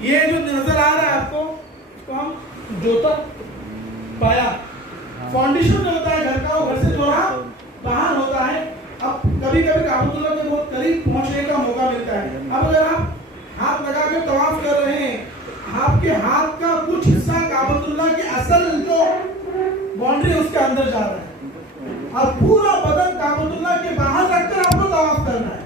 یہ جو نظر آ رہا ہے آپ کو، اس کو ہم جوتا پایا فاؤنڈیشن جو ہوتا ہے گھر کا، وہ گھر سے تھوڑا باہر ہوتا ہے. اب کبھی کبھی کعبۃ اللہ کے بہت قریب پہنچنے کا موقع ملتا ہے. اب اگر آپ ہاتھ لگا کے طواف کر رہے ہیں، آپ کے ہاتھ کا کچھ حصہ کعبۃ اللہ کی اصل جو باؤنڈری اس کے اندر جا رہا ہے، اور پورا بدن کعبۃ اللہ کے باہر رکھ کر آپ کو طواف کرنا ہے.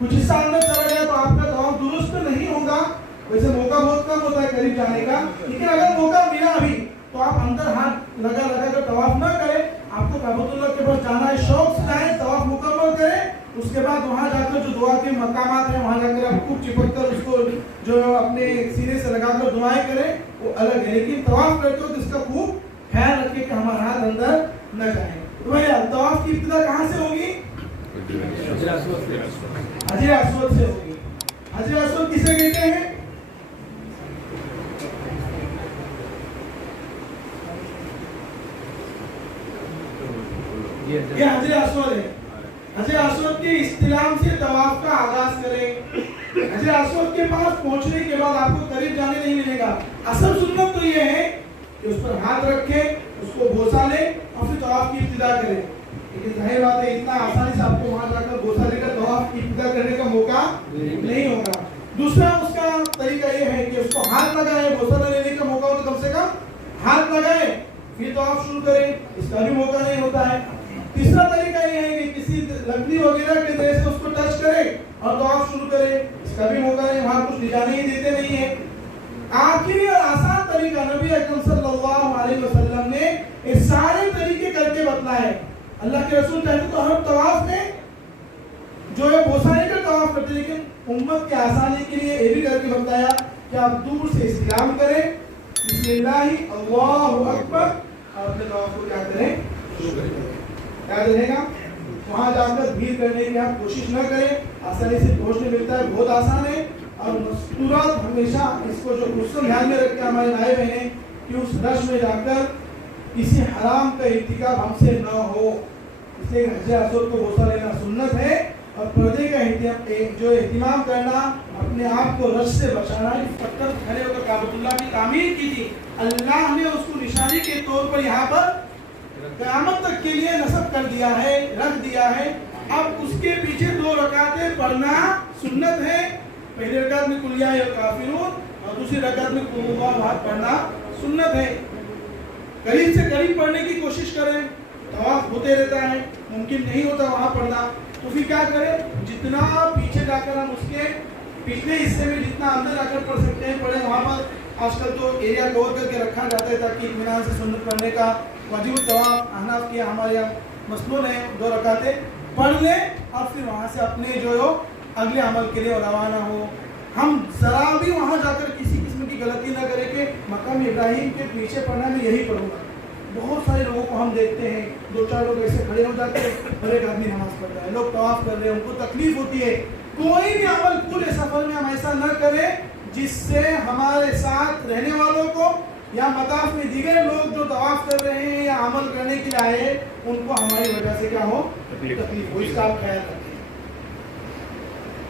کچھ حصہ اندر چلا گیا تو آپ کا طواف درست نہیں ہوگا. ویسے موقع بہت کم ہوتا ہے قریب جانے کا، لیکن اگر موقع ملا ابھی تو آپ اندر ہاتھ لگا کر طواف نہ کریں. آپ کو کعبۃ اللہ کے پاس جانا ہے، شوق سے جائیں، طواف مکمل کریں. اس کے بعد وہاں جا کر جو دعا کے مقامات ہیں وہاں جا کر آپ خوب چپک کر اس کو جو اپنے سینے سے لگا کر دعائیں کریں، وہ الگ ہے. لیکن طواف کرتے ہو تو اس کا خوب خیال رکھیں کہ ہمارا ہاتھ اندر نہ جائے. تو بھائی طواف کی ابتدا کہاں سے ہوگی؟ حجر اسود سے ہوگی. حجر اسود کسے کہتے ہیں؟ یہ حجر اسود ہے. حجر اسود کے استلام سے طواف کا آغاز کریں. حجر اسود کے پاس پہنچنے کے بعد آپ کو قریب جانے نہیں ملے گا. اصل سنت تو یہ ہے کہ اس پر ہاتھ رکھیں، اس کو بوسہ لیں اور پھر طواف کی ابتدا کریں. لیکن ظاہر بات ہے اتنا آسانی سے آپ کو وہاں جا کر بوسہ لے کر طواف کی ابتدا کرنے کا موقع نہیں ہوگا. دوسرا اس کا طریقہ یہ ہے کہ اس کو ہاتھ لگائیں، بوسہ لینے کا موقع ہو تو کم سے کم ہاتھ لگائیں پھر طواف شروع کریں. اس کا بھی موقع نہیں ہوتا ہے. تیسرا طریقہ یہ ہے کہ کسی لکڑی وغیرہ کے ذریعے سے اس کو ٹچ کرے اور طواف شروع کرے. اس کا بھی موقع نہیں، وہاں کچھ نشانی دیتے نہیں ہے. آخری اور آسان طریقہ نبی اکرم صلی اللہ علیہ وسلم نے یہ سارے طریقے کر کے بتلائے. اللہ کے رسول چاہتے تو ہر طواف میں جو ہے بوسہ لے کر طواف کرتے، لیکن امت کی آسانی کے لیے یہ بھی کر کے بتایا کہ آپ دور سے استلام کریں، بسم اللہ اللہ اکبر، اور اپنے طواف کو کیا کریں، شروع کریں. یاد رہے گا. وہاں جا کر بھیڑ کرنے کی آپ کوشش نہ کریں. آسانی سے پہنچنے ملتا ہے، بہت آسان ہے. اور مستورات ہمیشہ اس کو جو خصوصاً دھیان میں رکھتے ہیں ہمارے نائب بہنیں کہ اس رش میں جا کر کسی حرام کا ارتکاب ہم سے نہ ہو. اس لیے حجر اسود کو بوسہ لینا سنت ہے، اور پردے کا جو اہتمام کرنا، اپنے آپ کو رش سے بچانا. پتھر کھڑے ہو کر کعبۃ اللہ کی تعمیر کی تھی، اللہ نے اس کو نشانی کے طور پر یہاں پر قیامت تک کے لیے نصب کر دیا ہے، رکھ دیا ہے. اب اس کے پیچھے 2 رکعتیں پڑھنا سنت ہے. پہلی رکعت میں قل یا الکافرون اور دوسری رکعت میں قل اللہ احد پڑھنا سنت ہے. قریب سے قریب پڑھنے کی کوشش کریں. طواف ہوتے رہتا ہے، ممکن نہیں ہوتا وہاں پڑھنا، تو پھر کیا کریں، جتنا پیچھے جا کر ہم اس کے پچھلے حصے میں جتنا اندر جا کر پڑھ سکتے ہیں پڑھیں. وہاں پر آج کل تو ایریا کور کر کے رکھا جاتا ہے تاکہ اطمینان سے سنت پڑھنے کا. واجب الطواف احناف کے ہمارے یہاں مسنون ہے، 2 رکعتیں پڑھ لیں اور پھر وہاں سے اپنے جو ہو اگلے عمل کے لیے روانہ ہو. ہم ذرا بھی وہاں جا کر کسی قسم کی غلطی نہ کریں کہ مقام ابراہیم کے پیچھے پڑھنا میں یہی پڑھوں گا. بہت سارے لوگوں کو ہم دیکھتے ہیں، 2-4 لوگ ایسے کھڑے ہو جاتے ہیں اور ایک آدمی نماز پڑھ رہا ہے، لوگ طواف کر رہے ہیں، ان کو تکلیف ہوتی ہے. کوئی بھی عمل پورے سفر میں ہم ایسا نہ کریں جس سے ہمارے ساتھ رہنے والوں کو یا مطاف میں دیگر لوگ جو طواف کر رہے ہیں یا عمل کرنے کے لیے آئے ان کو ہماری وجہ سے کیا ہو، تکلیف ہو. اس کا آپ خیال رکھیں.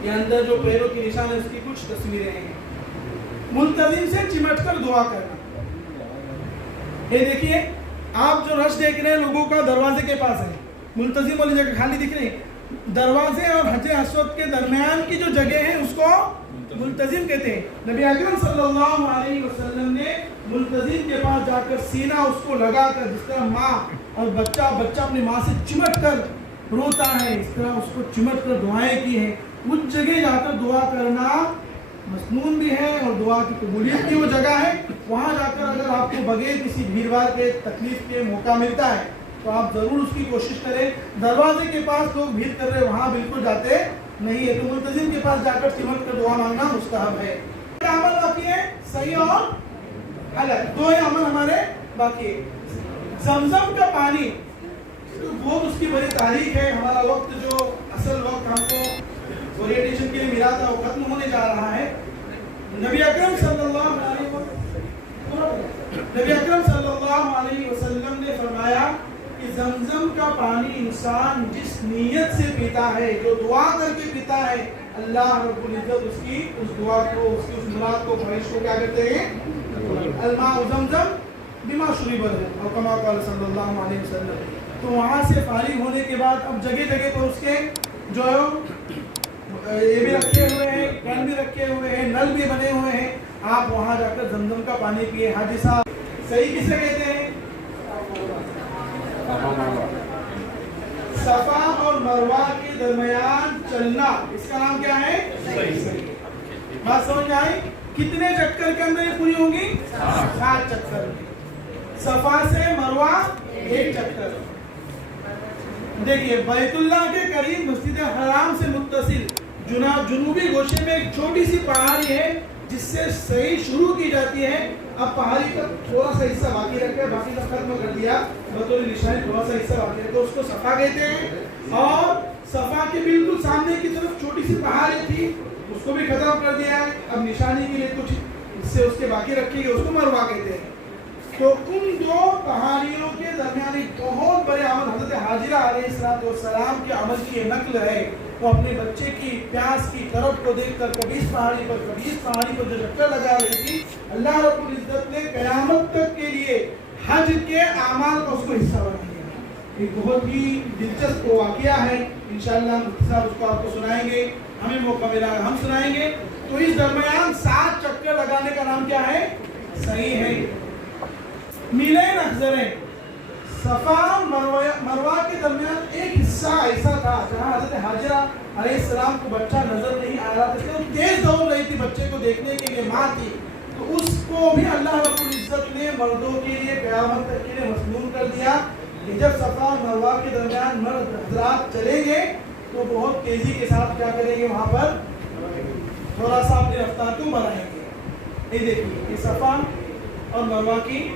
یہ اندر جو پیروں کی نشان ہے اس کی کچھ تصویریں ہیں. ملتزم سے چمٹ کر دعا کرنا. یہ دیکھیے آپ جو رش دیکھ رہے ہیں لوگوں کا دروازے کے پاس ہے، ملتزم والی جگہ خالی دکھ رہی ہے. دروازے اور حجر اسود کے درمیان کی جو جگہ ہے اس کو ملتزم کہتے ہیں. نبی اکرم صلی اللہ علیہ وسلم نے ملتزم کے پاس جا کر سینہ اس کو لگا کر، جس طرح ماں اور بچہ اپنی ماں سے چمٹ کر روتا ہے اس طرح اس کو چمٹ کر دعائیں کی ہیں. اس جگہ جا کر دعا کرنا مسنون بھی ہے اور دعا کی قبولیت کی وہ جگہ ہے. وہاں جا کر اگر آپ کو بغیر کسی بھیڑ بھاڑ کے تکلیف کے موقع ملتا ہے تو آپ ضرور اس کی کوشش کریں. دروازے کے پاس لوگ بھیڑ کر رہے وہاں بالکل جاتے نہیں ہے، تو ملتزم کے پاس جا کر چمٹ کر دعا مانگنا مستحب ہے. عمل باقی ہے صحیح اور غلط، 2 عمل ہمارے باقی ہے. زمزم کا پانی بہت اس کی بڑی تاریخ ہے. ہمارا وقت جو اصل وقت ہم کو اورینٹیشن کے لیے ملا تھا وہ ختم ہونے جا رہا ہے. نبی اکرم صلی اللہ علیہ وسلم نے فرمایا کہ زمزم کا پانی انسان جس نیت سے پیتا ہے، جو دعا کر کے پیتا ہے، اللہ رب العزت اس کی اس دعا کو، اس کی اس مراد کو، خواہش کو کیا کرتے ہیں؟ الماء زمزم بما شرب له، اور کما قال صلی اللہ علیہ وسلم. تو وہاں سے فارغ ہونے کے بعد اب جگہ جگہ پر اس کے جو ہے یہ بھی رکھے ہوئے ہیں، کین بھی رکھے ہوئے ہیں، نل بھی بنے ہوئے ہیں. آپ وہاں جا کر زمزم کا پانی پیے. حاجی صاحب صحیح کسے کہتے ہیں؟ صفا اور مروہ کے درمیان چلنا، اس کا نام کیا ہے؟ صحیح. بات سمجھ آئی؟ کتنے چکر کے اندر یہ پوری ہوں گی؟ 7 چکر. صفا سے مروہ 1 چکر. دیکھیے بیت اللہ کے قریب مسجد حرام سے متصل جنوبی گوشے میں ایک چھوٹی سی پہاڑی ہے جس سے صحیح شروع کی جاتی ہے. اب پہاڑی کا تھوڑا سا حصہ باقی رکھا ہے، باقی کا ختم کر دیا بطور نشانی، تھوڑا سا حصہ باقی رکھا، اس کو صفا کہتے ہیں. اور صفا کے بالکل سامنے کی طرف چھوٹی سی پہاڑی تھی، اس کو بھی ختم کر دیا ہے. اب نشانی کے لیے کچھ حصے اس کے باقی رکھے گئے، اس کو مروہ کہتے ہیں. تو ان دو پہاڑیوں کے درمیان ایک بہت بڑے عمل حضرت حاجرہ علیہ السلام کے عمل کی یہ نقل ہے. وہ اپنے بچے کی پیاس کی طرف کو دیکھ کر کبھی اس پہاڑی پر جو چکر لگا رہی تھی، اللہ رب العزت نے قیامت تک کے لیے حج کے اعمال کا اس کو حصہ بنا دیا. ایک بہت ہی دلچسپ واقعہ ہے، انشاءاللہ مفتی صاحب اس کو آپ کو سنائیں گے، ہمیں موقع ملا ہم سنائیں گے. تو اس درمیان 7 چکر لگانے کا نام کیا ہے؟ صحیح ہے. میلین اخضرین، صفا مروہ کے درمیان ایک حصہ ایسا تھا جہاں حضرت حاجرہ علیہ السلام کو بچہ نظر نہیں آ رہا تھا، وہ تیز دوڑ رہی تھی بچے کو دیکھنے کے لیے، ماں تھی. تو اس کو بھی اللہ رب العزت نے مردوں کے لیے قیامت تک کے لیے مسنون کر دیا کہ جب صفا اور مروہ کے درمیان مرد حضرات چلیں گے تو بہت تیزی کے ساتھ کیا کریں گے، وہاں پر تھوڑا سا اپنی رفتار کو بڑھائیں گے. یہ دیکھیے یہ صفا اور مروہ کی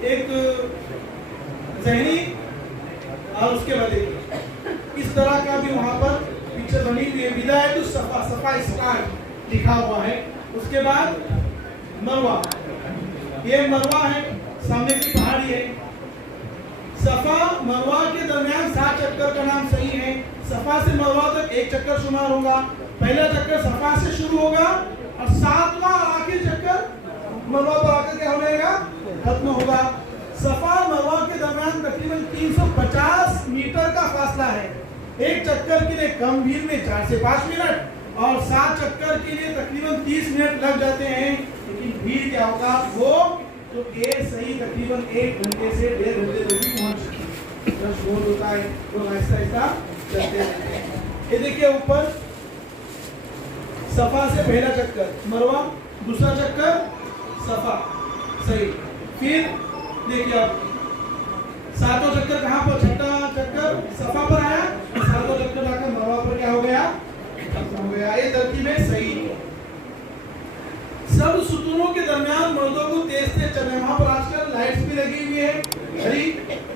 ایک ذہنی اور اس کے بدلے اس طرح کا بھی وہاں پر پکچر بنی ہوئی ہے. بدایت الصفا، صفا اسٹارٹ لکھا ہوا ہے. اس کے بعد مروہ، یہ مروہ ہے، سامنے کی پہاڑی ہے. صفا مروہ کے درمیان 7 چکر کا نام صحیح ہے. صفا سے مروہ تک 1 چکر شمار ہوگا. پہلا چکر صفا سے شروع ہوگا اور 7واں اور آخری چکر مروہ پر آ کر کیا ہو جائے گا، ختم ہوگا. صفا اور مروہ کے درمیان تقریباً 350 میٹر کا فاصلہ ہے. 1 چکر کے لیے کم بھیڑ میں 4 سے 5 منٹ اور 7 چکر کے لیے تقریباً 30 منٹ لگ جاتے ہیں. لیکن بھیڑ کے اوقات وہ تو یہ صحیح تقریباً 1 گھنٹے سے 1.5 گھنٹے تک بھی پہنچ سکتی ہے. رش بہت ہوتا ہے تو آہستہ آہستہ چلتے رہتے ہیں. یہ دیکھیے اوپر صفا سے پہلا چکر مروہ، دوسرا چکر صفا، صحیح. پھر دیکھیے اب 7واں چکر کہاں پر، 6واں چکر صفا پر آیا، 7واں چکر جا کر مروہ پر کیا ہو گیا، ختم ہو گیا. یہ ترتیبیں صحیح ہے. سب ستونوں کے درمیان مردوں کو تیز تیز چلنا ہے. وہاں پر آج کل لائٹس بھی لگی ہوئی ہے گھڑی،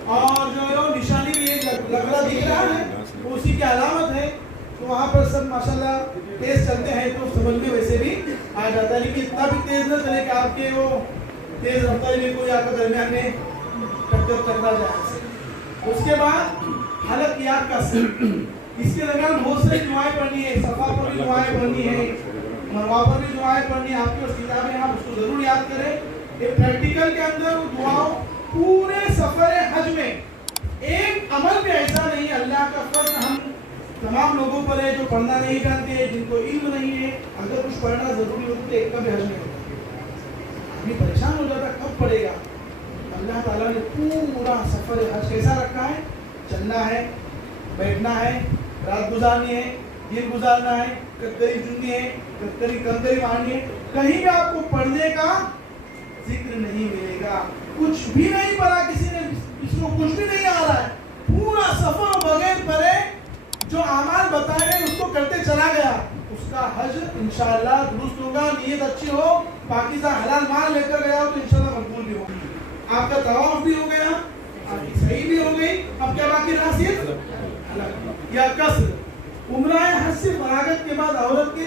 اور جو ہے نشانی بھی ایک لگڑا دکھ رہا ہے، وہ اسی کی علامت ہے. تو وہاں پر سب ماشاءاللہ تیز چلتے ہیں تو سمجھ میں ویسے بھی آ جاتا ہے. لیکن اتنا بھی تیز نہ چلے کہ آپ کے وہ تیز رفتاری میں کوئی آپ کے درمیان میں ٹکرا جائے. اس کے بعد حلقیات کا سر، اس کے درمیان بہت سے دعائیں پڑھنی ہے. صفا پر بھی دعائیں پڑھنی ہے، مروہ پر بھی دعائیں پڑھنی ہے. آپ کی اس کتابیں آپ اس کو ضرور یاد کریں. یہ پریکٹیکل کے اندر دعاؤں پورے سفر حج میں ایک عمل بھی ایسا نہیں ہے. اللہ کا فضل ہم تمام لوگوں پر ہے جو پڑھنا نہیں جانتے ہیں، جن کو علم نہیں ہے. اگر کچھ پڑھنا ضروری ہو تو ایک کا بھی حج نہیں ہوتا. آدمی پریشان ہو جاتا کب پڑھے گا. اللہ تعالیٰ نے پورا سفر حج کیسا رکھا ہے، چلنا ہے، بیٹھنا ہے، رات گزارنی ہے، دن گزارنا ہے، کتری چننی ہے، کتری مارنی ہے. کہیں بھی آپ کو پڑھنے کا ذکر نہیں ملے گا. کچھ بھی نہیں پڑھا کسی نے، کسی کو کچھ بھی نہیں آ رہا ہے. پورا سفر بغیر پڑھے جو اعمال بتائے گئے اس کو کرتے چلا گیا، اس کا حج انشاءاللہ درست ہوگا. نیت اچھی ہو، پاکیزہ حلال مال لے کر گیا ہو تو انشاءاللہ مقبول بھی ہوگی. آپ کا طواف بھی ہو گیا، آپ کی صحیح بھی ہو گئی. اب کیا باقی رہا، صرف یا قصر. عمرہ حج سے فراغت کے بعد عورت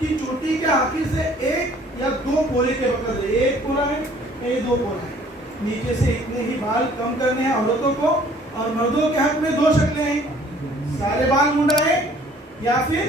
کی چوٹی کے آخر سے 1 یا 2 پورے کے وقت ہے. 1 پورا ہے، 2 پورا ہے. نیچے سے اتنے ہی بال کم کرنے ہیں عورتوں کو. اور مردوں کے حق میں 2 شکلیں ہیں، سارے بال منڈائے یا پھر